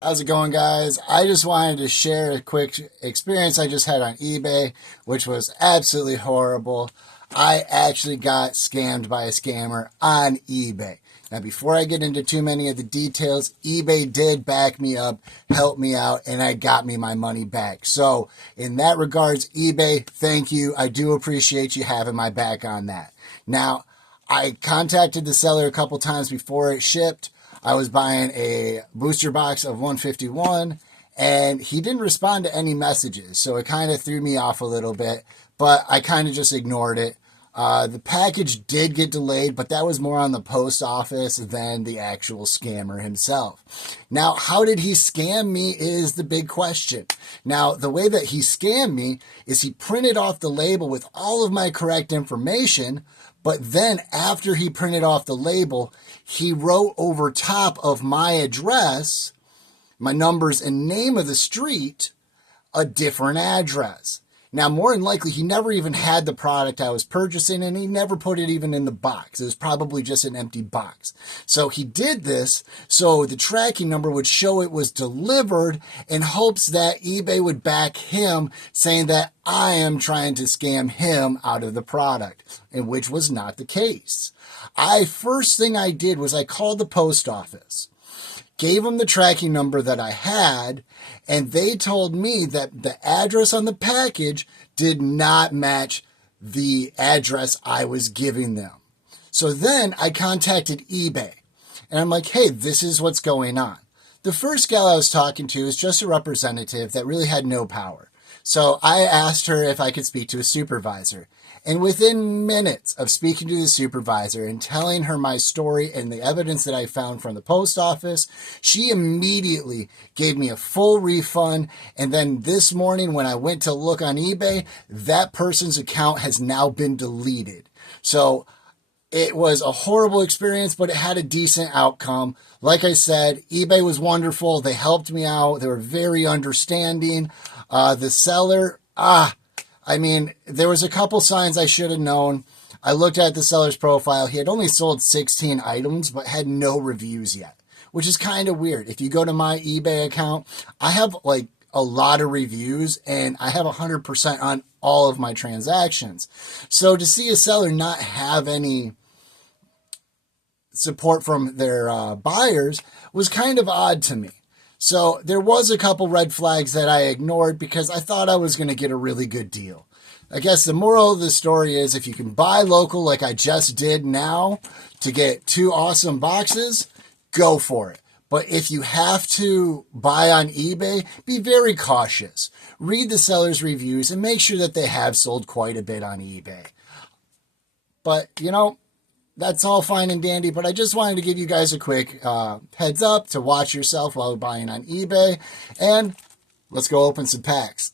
How's it going, guys? I just wanted to share a quick experience I just had on eBay, which was absolutely horrible. I actually got scammed by a scammer on eBay. Now, before I get into too many of the details, eBay did back me up, help me out, and I got me my money back. So, in that regards, eBay, thank you. I do appreciate you having my back on that. Now, I contacted the seller a couple times before it shipped. I was buying a booster box of 151 and he didn't respond to any messages. So it kind of threw me off a little bit, but I kind of just ignored it. The package did get delayed, but that was more on the post office than the actual scammer himself. Now, how did he scam me is the big question. Now, the way that he scammed me is he printed off the label with all of my correct information, but then after he printed off the label, he wrote over top of my address, my numbers and name of the street, a different address. Now, more than likely, he never even had the product I was purchasing, and he never put it even in the box. It was probably just an empty box. So he did this so the tracking number would show it was delivered in hopes that eBay would back him, saying that I am trying to scam him out of the product, and which was not the case. First thing I did was I called the post office, gave them the tracking number that I had, and they told me that the address on the package did not match the address I was giving them. So then I contacted eBay, and I'm like, hey, this is what's going on. The first gal I was talking to is just a representative that really had no power. So I asked her if I could speak to a supervisor. And within minutes of speaking to the supervisor and telling her my story and the evidence that I found from the post office, she immediately gave me a full refund. And then this morning when I went to look on eBay, that person's account has now been deleted. So it was a horrible experience, but it had a decent outcome. Like I said, eBay was wonderful. They helped me out. They were very understanding. The seller, there was a couple signs I should have known. I looked at the seller's profile. He had only sold 16 items, but had no reviews yet, which is kind of weird. If you go to my eBay account, I have like a lot of reviews and I have 100% on all of my transactions. So to see a seller not have any support from their buyers was kind of odd to me. So there was a couple red flags that I ignored because I thought I was going to get a really good deal. I guess the moral of the story is if you can buy local like I just did now to get 2 awesome boxes, go for it. But if you have to buy on eBay, be very cautious. Read the seller's reviews and make sure that they have sold quite a bit on eBay. But, that's all fine and dandy, but I just wanted to give you guys a quick heads up to watch yourself while buying on eBay. And let's go open some packs.